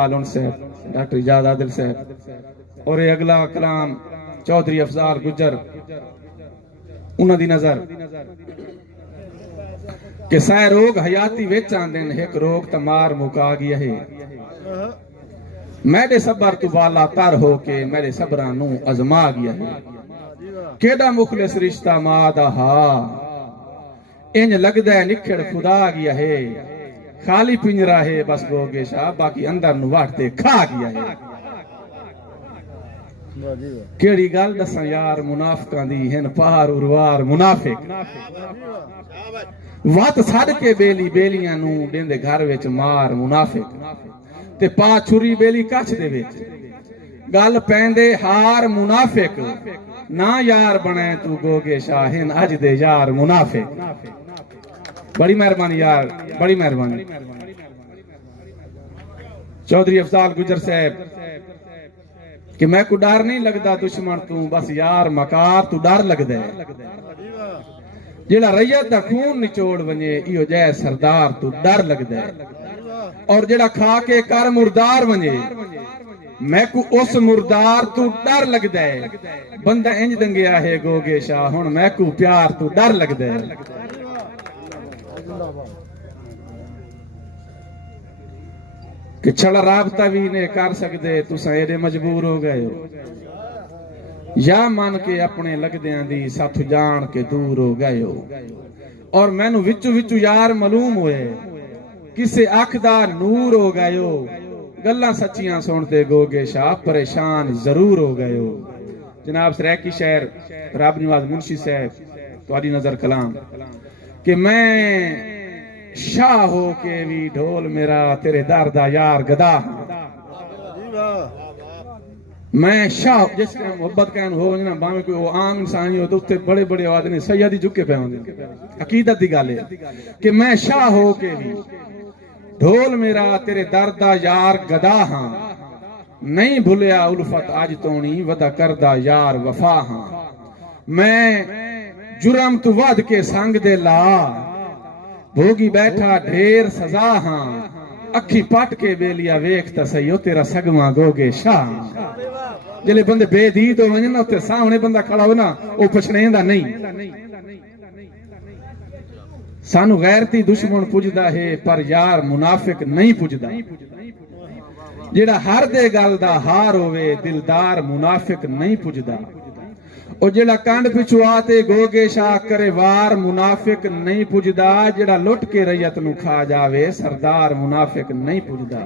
साहब, डॉक्टर इजाज आदिल साहब और ये अगला कलाम चौधरी अफजाल गुजर उन्होंने नजर कि सै रोग हयाती विच आंदे ने, एक रोग तमार मुका गया है। मेरे सबर तू बाला तर हो के मेरे सबरां नू अजमा गया है। केड़ा मुखलिस रिश्ता मां दा हा, इंज लगदा है निखड़ खुदा गया है। खाली पिंजरा है बस गोगे शाह, बाकी अंदर नु वाटते खा गया है। केड़ी गल दसा यार मुनाफिकां दी हिन पार उरवार मुनाफिक वत छड़ के बेली बेलियां नू देंदे घर विच मार मुनाफिक ते पा छुरी बेली कछ दे विच गल पैंदे हार मुनाफिक ना यार बने तू गोगे शाहिन अज दे यार मुनाफिक। बड़ी मेहरबानी यार, बड़ी मेहरबानी। चौधरी अफजाल गुजर साहब कि मैं को डर नहीं लगता दुश्मन तू, बस यार मकार तू डर लगदा है। जेड़ा रैयत दा खून निचोड़ वने इहो जै सरदार तू डर लगदा है। और जेड़ा खा के कर मुर्दार वने मैं को उस मुर्दार तू डर लगदा है। बंदा इंज दंगया है गोगे शाह, हुण मैं को प्यार तू डर लगदा है। कि छड़ा राबता भी ने कर सकदे, तुसां एडे मजबूर हो गए हो या मन के अपने लगदियां दी साथ जान के दूर हो गए हो। और मैनू विचू विचू यार मालूम होए किसे अख दा नूर हो गए हो। गल्लां सच्चियां सुनते गोगे शाह परेशान जरूर हो गए हो। जनाब सरायकी शहर रब निवाज मुंशी साहब तुहाडी नजर कलाम कि मैं शाह हो के भी ढोल मेरा तेरे दर दा यार गदा। मैं शाह जिस टाइम मोहब्बत कहन हो ना भाਵੇਂ कोई आम इंसान ही हो तो उत्ते बड़े बड़े आवाज ने सैयदी झुके पे होंदे। अकीदत दी गल है कि मैं शाह हो के भी ढोल मेरा तेरे दर दा यार गदा हां। नहीं भुलिया उल्फत अज तोनी वदा करदा यार वफा हां। मैं जुर्म तू वध के संग दे ला भोगी बैठा ढेर सजा हां। अखी पट के बेलिया वेख ता सही तेरा सगमा गोगे शाह। जिले बंदे बेदीद हो वने ना उत्ते सामने बंदा खड़ा हो ना ओ पछड़ेंदा नहीं। सानू गैरती दुश्मन पुजदा है पर यार मुनाफिक नहीं पुजदा। जेड़ा हर दे गल दा हार होवे दिलदार मुनाफिक नहीं पुजदा। और जेड़ा कंड पिछू आते गोगे शाह करे वार मुनाफिक नहीं पुजदा। जेड़ा लुट के रैयत नू खा जावे सरदार मुनाफिक नहीं पुजदा।